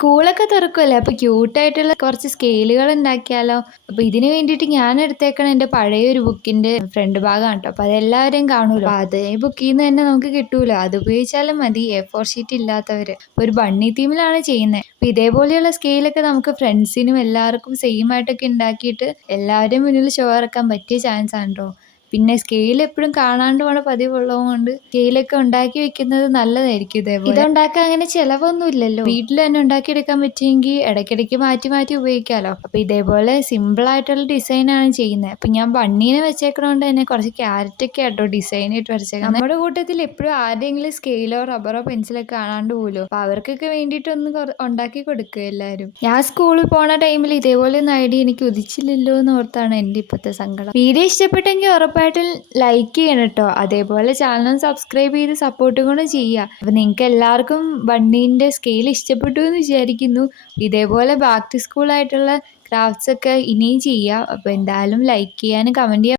സ്കൂളൊക്കെ തുറക്കുമല്ലേ അപ്പൊ ക്യൂട്ടായിട്ടുള്ള കുറച്ച് സ്കെയിലുകൾ ഉണ്ടാക്കിയാലോ? അപ്പൊ ഇതിന് വേണ്ടിയിട്ട് ഞാൻ എടുത്തേക്കണ എന്റെ പഴയ ഒരു ബുക്കിന്റെ ഫ്രണ്ട് ഭാഗമാണ് കേട്ടോ. അപ്പൊ അതെല്ലാവരെയും കാണൂലോ. അപ്പൊ അതേ ബുക്കിൽ നിന്ന് തന്നെ നമുക്ക് കിട്ടൂലോ. അത് ഉപയോഗിച്ചാലും മതി A4 ഷീറ്റ് ഇല്ലാത്തവര്. അപ്പൊ ഒരു ബണ്ണി തീമിലാണ് ചെയ്യുന്നത്. അപ്പൊ ഇതേപോലെയുള്ള സ്കെയിലൊക്കെ നമുക്ക് ഫ്രണ്ട്സിനും എല്ലാവർക്കും സെയിം ആയിട്ടൊക്കെ ഉണ്ടാക്കിയിട്ട് എല്ലാവരുടെയും മുന്നിൽ ഷോ ഇറക്കാൻ പറ്റിയ ചാൻസ് ആണ് കേട്ടോ. പിന്നെ സ്കെയിൽ എപ്പോഴും കാണാണ്ട് പോണ പതിവുള്ളത് കൊണ്ട് സ്കെയിലൊക്കെ ഉണ്ടാക്കി വെക്കുന്നത് നല്ലതായിരിക്കും. ഇതുണ്ടാക്കാൻ അങ്ങനെ ചിലവൊന്നും ഇല്ലല്ലോ, വീട്ടിൽ തന്നെ ഉണ്ടാക്കിയെടുക്കാൻ പറ്റിയെങ്കിൽ ഇടയ്ക്കിടയ്ക്ക് മാറ്റി മാറ്റി ഉപയോഗിക്കാലോ. അപ്പൊ ഇതേപോലെ സിമ്പിൾ ആയിട്ടുള്ള ഡിസൈനാണ് ചെയ്യുന്നത്. അപ്പൊ ഞാൻ ബണ്ണീനെ വെച്ചേക്കണോണ്ട് തന്നെ കുറച്ച് ക്യാരറ്റ് ഒക്കെ ആട്ടോ ഡിസൈൻ ആയിട്ട് വരച്ചേക്കുന്നത്. നമ്മുടെ കൂട്ടത്തിൽ എപ്പോഴും ആരുടെയെങ്കിലും സ്കെയിലോ റബ്ബറോ പെൻസിലൊക്കെ കാണാണ്ട് പോലോ. അപ്പൊ അവർക്കൊക്കെ വേണ്ടിയിട്ടൊന്ന് ഉണ്ടാക്കി കൊടുക്കുക എല്ലാവരും. ഞാൻ സ്കൂളിൽ പോണ ടൈമിൽ ഇതേപോലെ ഒന്ന് ഐഡിയ എനിക്ക് ഉദിച്ചില്ലല്ലോ എന്ന് ഓർത്താണ് എൻ്റെ ഇപ്പോഴത്തെ സങ്കടം. വീഡിയോ ഇഷ്ടപ്പെട്ടെങ്കിൽ ഉറപ്പായിട്ടും ലൈക്ക് ചെയ്യണം കേട്ടോ. അതേപോലെ ചാനൽ സബ്സ്ക്രൈബ് ചെയ്ത് സപ്പോർട്ടും കൂടെ ചെയ്യുക. അപ്പൊ നിങ്ങൾക്ക് എല്ലാവർക്കും ബണ്ണീൻ്റെ സ്കെയിൽ ഇഷ്ടപ്പെട്ടു എന്ന് വിചാരിക്കുന്നു. ഇതേപോലെ ബാക്ക് ടു സ്കൂൾ ആയിട്ടുള്ള ക്രാഫ്റ്റ്സ് ഒക്കെ ഇനിയും ചെയ്യാം. അപ്പൊ എന്തായാലും ലൈക്ക് ചെയ്യാനും കമന്റ് ചെയ്യാൻ